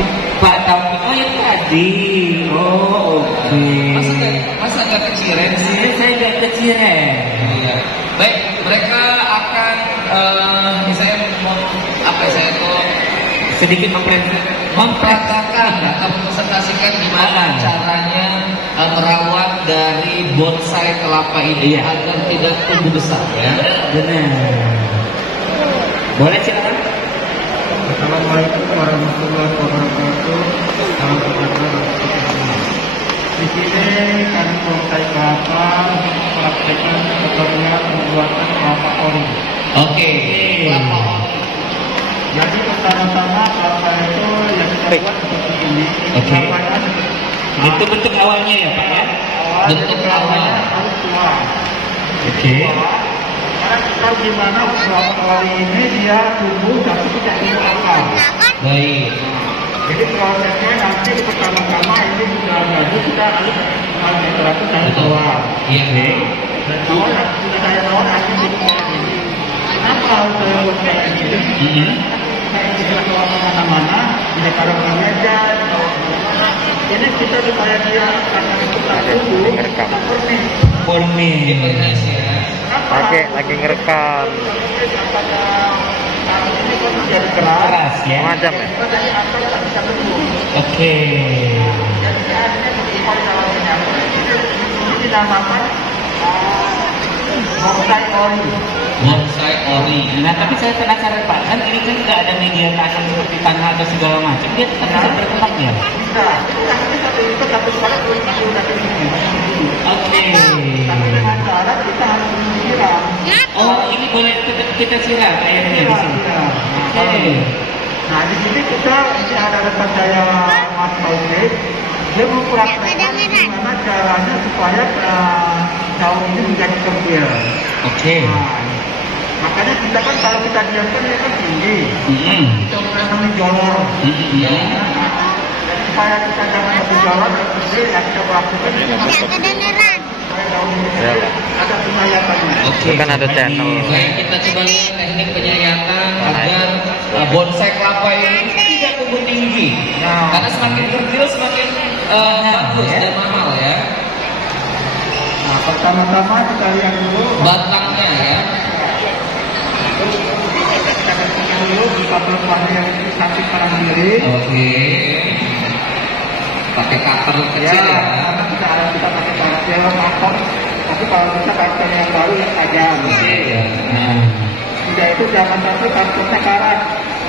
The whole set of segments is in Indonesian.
maksud Pak Taufik. Oh yang tadi. Oh oke. Masa nggak ke Cireng sih? Saya nggak ke Cireng. Iya. Baik, mereka akan saya mau saya tuh Sedikit mempraktekkan atau mempresentasikan gimana caranya merawat dari bonsai kelapa ini agar tidak tumbuh besar ya. Benar. Boleh silakan. Assalamualaikum warahmatullahi wabarakatuh. Di sini kami bonsai kelapa mempraktekkan tutorial pembuatan kelapa ori. Oke. Kelapa ori. Jadi pertama-tama kelapa itu yang kita buat seperti ini. Kelapanya Itu bentuk awalnya ya Pak ya? Bentuk awalnya harus tua. Oke. Karena kita gimana kelapa ori ini dia tumbuh tapi tidak tumbuh akar. Baik. Jadi prosesnya nanti pertama-tama ini sudah jadi kita harus itu saya bawa. Iya. Dan bawah sudah saya bawa nanti di ini. Kenapa harus saya kayak gini? Saya tidak bawa kemana-mana, tidak taruh di meja. Ini kita supaya dia karena kita tumbuh Murni. Lagi ngerekam. ini kan menjadi keras. Ya. Macam ya. Oke. Ini dinamakan bonsai ori. Bonsai ori. Nah tapi saya penasaran Pak, kan ini kan nggak ada media tanam seperti tanah atau segala macam, dia tetap bisa berkembang ya? Bisa. Itu satu kali udah ini. Oke. Tapi dengan syarat kita harus menyiram. Oh ini boleh kita siram airnya di sini. Oke. Nah di sini kita ini ada rekan saya Mas Taufik. Dia mempraktekkan gimana caranya supaya daun ini menjadi kecil. Oke. Nah, makanya kita kan kalau kita diamkan dia kan tinggi. Kita menanam jolor. Jadi supaya kita jangan berjolor kecil yang kita praktekkan ini supaya daun ini ada penyayatannya. Oke. Kan ada channel. Baik, kita coba lihat teknik penyayatan agar bonsai kelapa ini tidak tumbuh tinggi. Nah. Karena semakin kecil semakin bagus dan mahal ya. Nah, pertama-tama kita lihat dulu Batangnya ya. kita bersihkan dulu buka pelepahnya yang samping kanan kiri. Oke. Pakai cutter kecil ya. Karena kita pakai kancil matok, tapi kalau bisa kancil yang baru yang tajam. Ya. Nah. Tidak itu jangan sampai kancilnya karat.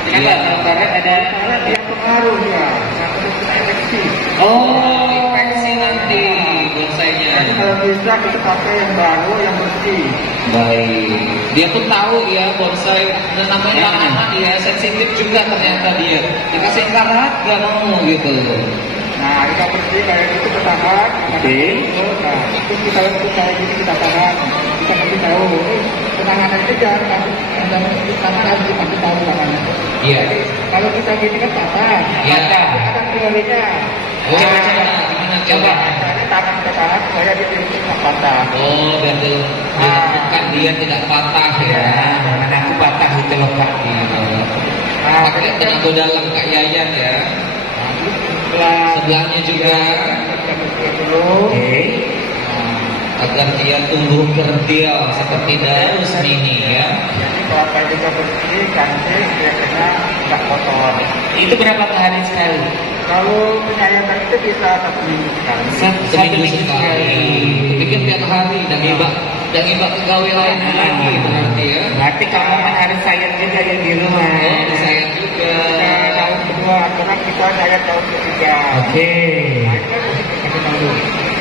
Iya. Karat ada karat yang pengaruh ya. Yang terus kita infeksi. Oh, infeksi nanti bonsainya. Jadi kalau bisa kita pakai yang baru yang bersih. Baik. Dia pun tahu ya bonsai dan namanya anak-anak ya sensitif juga ternyata dia. Dikasih karat gak mau gitu. Nah, kita bersih kayak gitu kita tahan. Nah, terus kita lentuk kayak gini kita tahan. Kita kasih tahu. Ini penanganan itu jangan kasih tangan harus dikasih tahu tangannya. Iya. Kalau kita gini kan patah. Iya. Ada teorinya. Oh, gimana coba? Caranya tangan kita tahan supaya dia tidak patah. Oh, biar dilakukan dia tidak patah ya. Jangan aku patah itu loh Pak. Nah, Pakai tenaga dalam Kak Yayan ya. Sebelahnya juga. kita bersih dulu. Oke. Agar dia tumbuh kerdil seperti daun mini ya. Jadi kelapa juga bersih, kancing, biasanya tidak kotor. Itu berapa hari sekali? Kalau penyayatan itu bisa 1 minggu sekali. Seminggu sekali. Pikir tiap hari dan ibak pegawai lain lagi berarti ya. Berarti kamu kan harus sayang juga yang di rumah. Oh, disayang juga. Nah, tahun kedua, karena kita saya tahun ketiga. Oke. Nah, ini kan posisi dulu.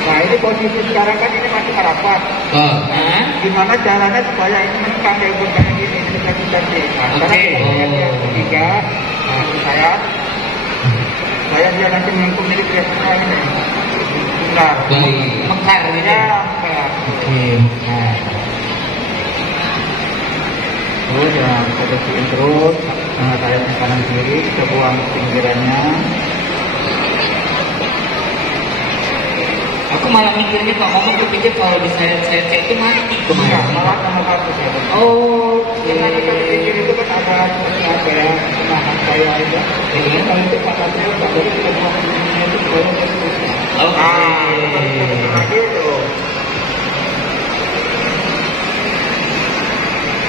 Nah, ini posisi sekarang kan ini masih merapat. Oh. Nah, Gimana caranya supaya ini menekan lebar kayak gini, ini cantik. Nah, sekarang Oke. kita lihat yang ketiga. Nah, ini saya dia nanti melengkung ini kira-kira ini. Bentar. Baik. mekar gitu. Ya, Ya. Oke. Nah. terus ya kita bersihin terus. Nah, sayapnya kanan kiri kita buang pinggirannya. Aku malah mikirnya kalau ngomong kepikir kalau disayat-sayat kayak itu mati Iya, kemarin. malah tambah bagus ya. Oh, Dengan kita pikir itu kan ada apa ya, penahan saya itu. Jadi kalau itu panasnya udah jadi kita buat ini itu boleh terus. Oke. Lagi itu.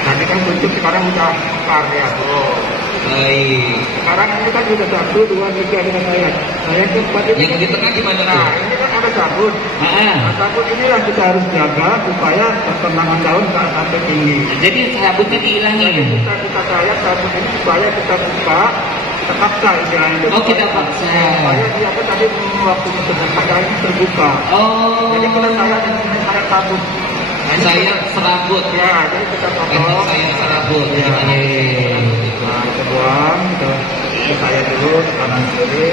Nanti kan bentuk sekarang udah karya tuh. Baik. Sekarang ini kan udah 1, 2, 3 dengan saya. Nah yang keempat ini Yang di tengah gimana nah tuh? ini kan ada sabun. Ah, Nah sabun inilah kita harus jaga supaya perkembangan daun nggak sampai tinggi. jadi rambutnya dihilangin. Kita sayat sabun ini supaya kita buka, kita paksa istilahnya itu. Oh, kita paksa. Supaya dia kan tadi waktu terbuka daunnya terbuka. Oh. Jadi kita sayat ini sayat sabun. Nah, ini Saya serabut. ya, jadi kita Kata potong. saya serabut. Ya. Gimana? Nah, kita buang, kita sayat dulu ke kanan kiri.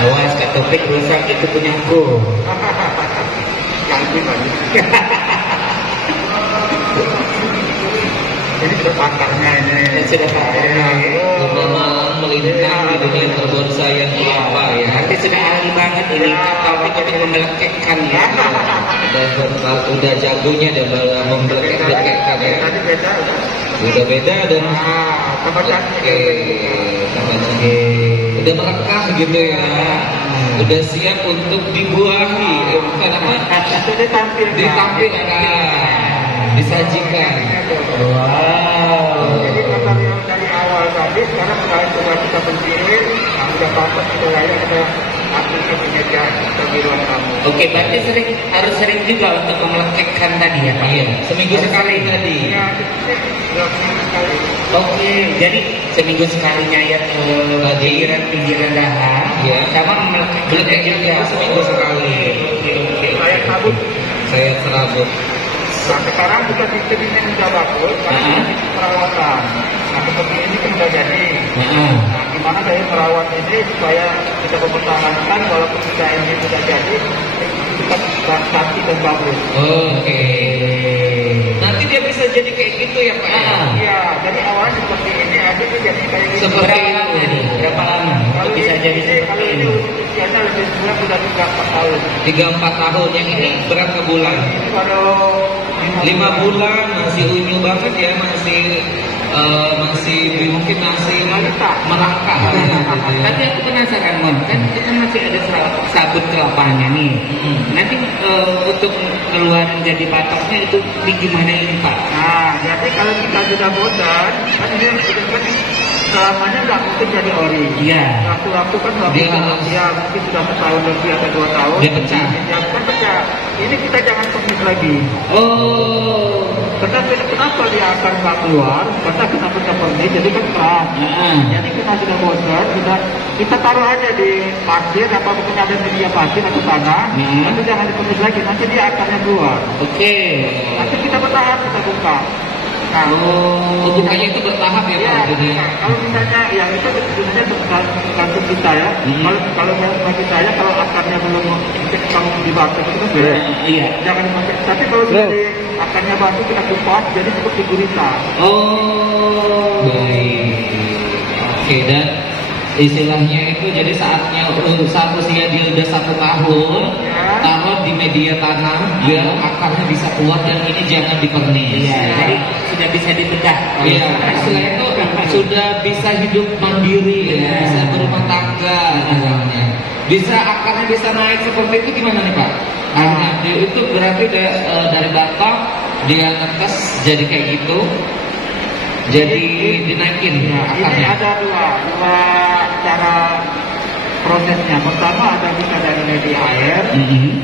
Awas, Kak Topik rusak itu punya aku. Ganti lagi. Ini sudah pakarnya ini. Ini sudah pakarnya. Sudah malam melintang di dunia terbonsai yang kelapa ya. Nanti sudah ahli banget ini Kak Topik untuk memelekekkan ya. Udah jagonya dan malah membelekek-belekekkan ya. Tadi beda. Udah beda dan Nah, tambah cantik. tambah cantik. Udah merekah gitu ya. Udah siap untuk dibuahi. Bukan apa? Itu ditampilkan. Ditampilkan. Disajikan. Wow. Jadi kalau yang dari awal tadi, sekarang sudah kita pensirin, sudah patut kita layak kita aplikasi meja di ruang tamu. Oke, berarti harus sering juga untuk memelekekkan tadi ya Pak? Iya, seminggu sekali tadi. Ya, kita seminggu sekali. Oke, jadi seminggu sekali nyayat pinggiran dahan, Iya. sama memelekekkan juga. Seminggu sekali. Oke. Saya kabut. Saya serabut. Nah, sekarang kita sistem ini sudah bagus, karena kita perawatan. Nah, seperti ini kan sudah jadi. Nah, Nah, gimana saya merawat ini supaya kita mempertahankan walaupun kita ini sudah jadi, kita cantik dan bagus. Oke. Nanti dia bisa jadi kayak gitu ya Pak? ya? Iya, jadi awalnya seperti ini, akhirnya jadi kayak gitu. Seperti berapa lama nih? Berapa lama? Kalau Bisa ini, jadi kalau seperti ini ini. usianya lebih tua sudah 3-4 tahun. 3-4 tahun. Yang ini berapa bulan? Ini kalau 5 bulan masih unyu banget ya, masih mungkin masih melangkah gitu ya. Tapi aku penasaran Mon, kan kita masih ada sabut kelapanya nih. Nanti untuk keluarin jadi patoknya itu di gimana ini Pak? Nah, jadi kalau kita sudah bosan, kan dia kan selamanya nggak mungkin jadi ori. Iya. Waktu-waktu kan Dia waktu harus- ya mungkin sudah setahun lebih atau 2 tahun. Dia pecah. Ya kan pecah. Ini kita jangan tumis lagi. Oh. Tetapi kenapa dia akan nggak keluar? Karena kita pecah pernis, jadi kan keras. Nah. Jadi kita sudah bosan, kita taruh aja di pasir, apa mungkin ada media pasir atau tanah. Nanti jangan ditumis lagi, nanti dia akarnya keluar. Oke. Nanti kita bertahap, kita buka. Nah, Oh, bukanya itu bertahap ya ya, Pak? Jadi kalau misalnya yang itu sebenarnya tergantung kita ya. Kalau bagi saya kalau akarnya belum kalau dibakar itu kan beda. Iya. Jangan dipakai. Tapi kalau sudah di akarnya batu kita kupas jadi seperti gurita. Oh. baik. Oke, dan istilahnya itu jadi saat usia dia udah 1 tahun, taruh di media tanam biar akarnya bisa keluar dan ini jangan dipernis. Iya. Jadi sudah bisa dibedah. Iya, istilahnya itu sudah bisa hidup mandiri, ya, bisa berumah tangga misalnya. Bisa akarnya bisa naik seperti itu gimana nih Pak? Akarnya itu berarti udah dari batang dia netes jadi kayak gitu, jadi dinaikin Ini akarnya. ada dua cara prosesnya. Pertama ada bisa dari media air,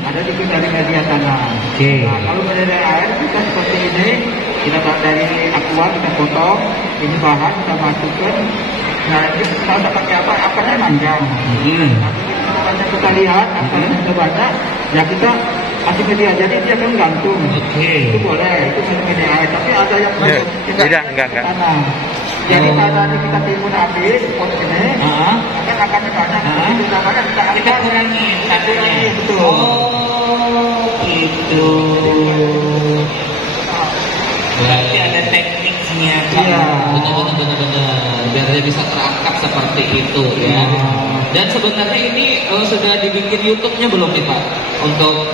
ada juga dari media tanah. Oke. Nah, kalau media air kita seperti ini, kita dari aqua kita potong, ini bahan kita masukkan. Nah, ini kita pakai apa? Akarnya panjang. Nanti kita lihat akarnya sudah banyak, ya kita kasih media. Jadi dia kan gantung. Oke. Itu boleh, itu media air. Tapi ada yang Tidak, enggak. tanah. Jadi tanahnya kita timbun habis, pot ini, kan akarnya banyak. Jadi tanahnya kita Kita angkat. kurangin Kita satunya. kurangi, betul. Oh, gitu. Berarti ada tekniknya Kak. Iya. Benar, biar dia bisa terangkat seperti itu ya. Dan sebenarnya ini sudah dibikin YouTube-nya belum nih Pak? Untuk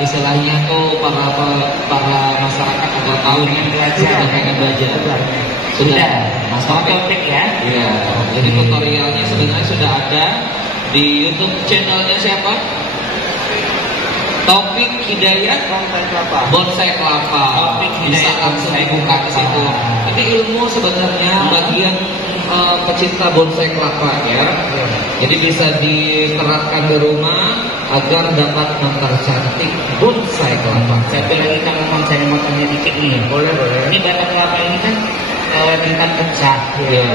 istilahnya tuh para masyarakat agar tahu Pengen belajar. pengen belajar. Sudah. Mas Sama Taufik. topik ya. Iya. Jadi tutorialnya sebenarnya sudah ada di YouTube channelnya siapa? Taufik Hidayat Bonsai Kelapa. Taufik Bisa Hidayat langsung Bonsai dibuka ke situ. Kelapa. Ini ilmu sebenarnya bagian pecinta bonsai kelapa ya. Jadi bisa diterapkan di rumah agar dapat mempercantik bonsai kelapa. Satu lagi kamu mau saya mau tanya dikit nih. Boleh. Ini batang kelapa ini kan tingkat pecah. Ya.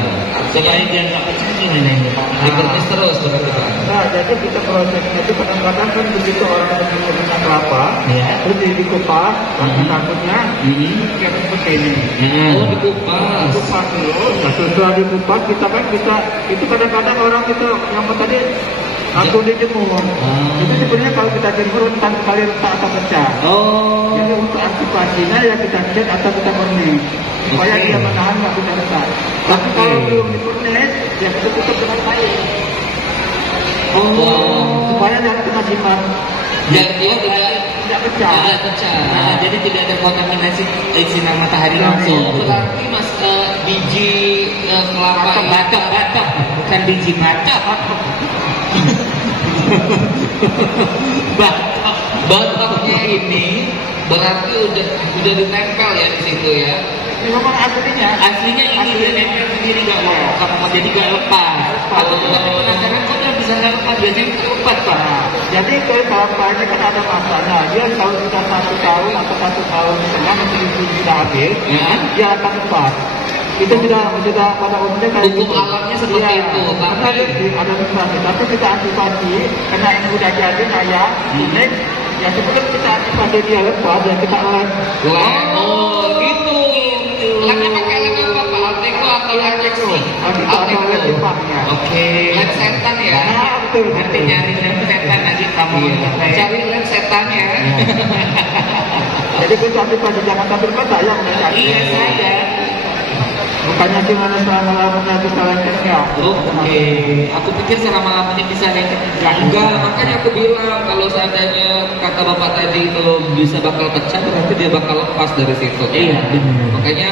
Supaya dia nggak pecah gimana ini Pak? Dikemis terus berarti Pak. Nah, jadi kita prosesnya itu kadang-kadang kan begitu orang punya kelapa, Ya. terus dikupas, takutnya kayak seperti ini. Oh dikupas. Kupas dulu, nah setelah dikupas kita itu kadang-kadang orang itu yang tadi aku dijemur. Itu sebenarnya kalau kita jemur rentan sekali retak atau pecah. Oh. Jadi untuk antisipasinya ya kita cat atau kita burnis supaya Oke. dia menahan nggak bisa retak. Tapi Oke. kalau belum diburnis, ya kita tutup dengan kain Oh. supaya jangan kena sinar, Biar dia tidak pecah. tidak pecah. Jadi tidak ada kontaminasi sinar matahari langsung. Oh, berarti mas biji kelapa Batok, bukan biji batok. batoknya ini berarti udah ditempel ya di situ ya. Ini memang aslinya. Aslinya ini dia nempel sendiri nggak mau, jadi nggak lepas. Aku juga penasaran kok dia bisa nggak lepas, biasanya itu lepas Pak. Jadi kalau kelapa ini kan ada masanya. Dia kalau sudah 1 tahun atau 1 tahun setengah masih sudah habis, Ya. dia akan lepas. Itu sudah pada umumnya kayak Hukum gitu. alamnya seperti Iya. itu, Karena tapi ada antisipasi. Tapi kita antisipasi karena ini udah jadi kayak kuning. Ya sebelum kita antisipasi dia lepas, ya kita lem. oh gitu. Lemnya pakai lem apa Pak? Alteco atau lem Jackson? Atau lem Jepangnya. Oke. Lem setan ya. Nah, betul. Nanti nyari lem setan lagi kamu Iya. sampai. Cari lem setan ya. Jadi kita antisipasi jangan sampai lepas ya mencari. Iya saya. Bukannya gimana selama-lamanya kita lengketnya. Oke, aku pikir selama-lamanya bisa yang ketiga. Enggak, makanya aku bilang kalau seandainya kata bapak tadi itu bisa bakal pecah, berarti dia bakal lepas dari situ. Iya, benar. Makanya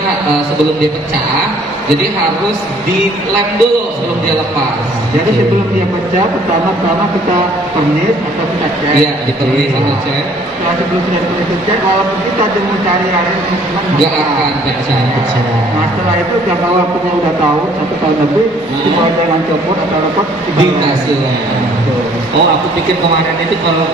sebelum dia pecah, jadi harus dilem dulu sebelum dia lepas. Jadi sebelum dia pecah, pertama kita pernis atau kita cek. Iya, dipernis atau cek, Setelah sebelum kita pernis cek, walaupun kita mau cari air nggak akan pecah. Nah setelah itu jangka waktunya udah tahun, 1 tahun lebih, cuma jangan copot atau lepas Dikasih lem. Oh, aku pikir kemarin itu kalau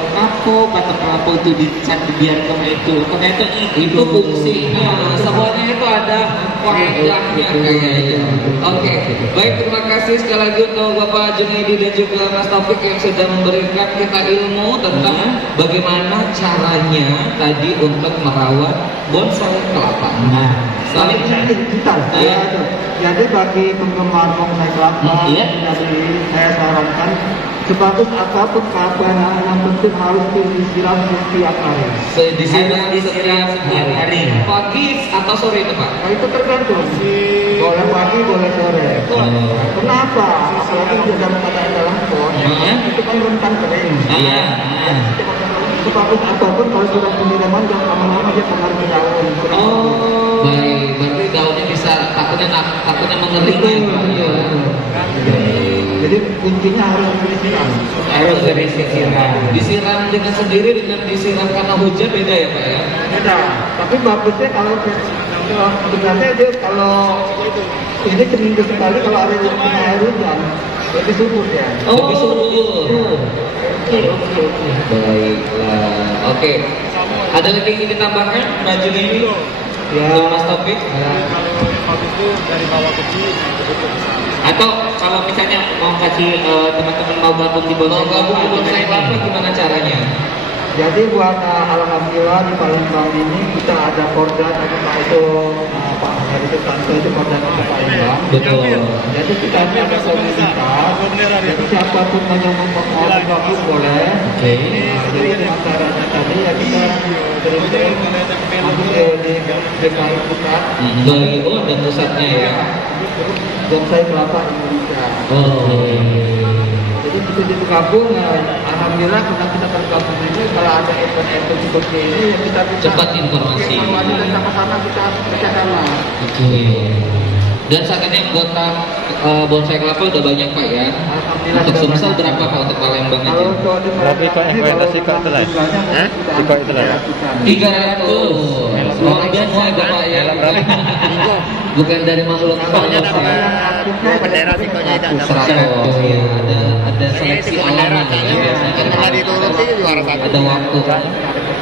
batok kelapa itu dicat dibiarkan itu, ternyata Itu fungsinya, semuanya itu ada faedahnya kayaknya. Oke, baik, terima kasih sekali lagi untuk Bapak Junaidi dan juga Mas Taufik yang sudah memberikan kita ilmu tentang bagaimana caranya tadi untuk merawat bonsai kelapa. Nah, Saling digital. Jadi bagi penggemar bonsai kelapa, Iya. jadi saya sarankan sebagus apapun kelapa yang penting harus disiram setiap hari. disiram disiram setiap hari. Pagi atau sore itu Pak? Nah, itu tergantung. Boleh pagi, boleh sore. Kenapa? Apalagi di dalam pot, itu kan rentan kering. Iya. Sebagus apapun kalau sudah penyiraman jangan lama-lama dia pengaruh ke daun. Oh, baik. Berarti daunnya bisa takutnya mengering ya Pak? Iya. Jadi kuncinya harus disiram. harus dari disiram. Disiram dengan sendiri dengan disiram karena hujan beda ya Pak ya? Beda. Tapi bagusnya kalau sebenarnya dia kalau ini seminggu sekali kalau ada yang kena air hujan lebih subur ya. Lebih subur. Oke. Baiklah. Oke. Ada lagi yang ingin ditambahkan Mbak Junaidi? Ya. Sama Mas Taufik? Atau kalau misalnya mau kasih teman-teman mau gabung di Mau bonsai gabung di kelapa, bonsai kelapa gimana caranya? Jadi buat alhamdulillah di Palembang ini kita ada Pordat apa itu Pak Heri itu Santo itu Pordat di Palembang. Betul. Jadi kita ada komunitas. Jadi siapapun yang mau gabung boleh. Oke. Jadi dengan caranya tadi ya kita sering-sering masuk di DKI pusat. Baik. Oh, ada pusatnya ya. Bonsai kelapa Indonesia. Oh. masih di kampung, alhamdulillah kita bergabung ini kalau ada event-event seperti ini ya kita bisa Cepat informasi. dan sama-sama kita bekerjasama. Betul. Dan saat ini anggota bonsai kelapa udah banyak Pak ya. Alhamdulillah. Untuk sudah Sumsel banyak. berapa Pak untuk Palembang Kalau aja? untuk di Berapa ikut implementasi kok itu lah? Ikut itu lah. 300. Luar biasa ya Bapak ya. Bukan dari makhluk Contohnya halus ya. bendera sikonya itu ada 100 ya. Ada seleksi alam ya. Kalau dituruti juara satu. Ada waktu kan.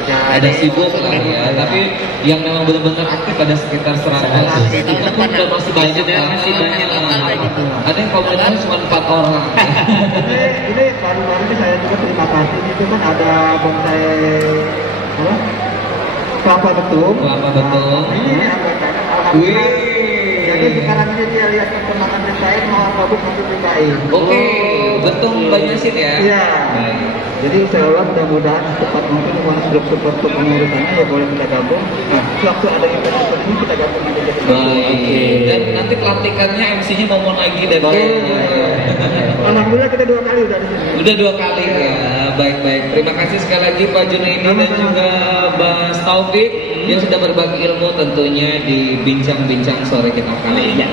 Ada sibuk lah ya. Tapi yang memang benar-benar aktif ada sekitar 100. Itu pun udah masih banyak ya. Masih banyak. Ada yang komunitasnya cuma 4 orang. Ini baru-baru ini saya juga terima kasih itu kan ada bonsai apa? Kelapa betung. Kelapa betung. Ini anggotanya Wih. alhamdulillah. Jadi sekarang ini dia lihat perkembangan desain mau bagus nanti nikahin. Oke, betul Banyasin ya. Iya. Baik. Jadi insya Allah mudah-mudahan cepat mungkin grup support pengurusannya ya boleh kita gabung. Nah, waktu ada event seperti ini kita gabung juga jadi. Baik. Dan nanti pelantikannya MC-nya ngomong lagi dan kayaknya. Alhamdulillah kita 2 kali udah di sini. Udah 2 kali ya. Baik-baik. Terima kasih sekali lagi Pak Junaidi dan juga Mas Taufik yang sudah berbagi ilmu tentunya di bincang-bincang sore kita kali ini.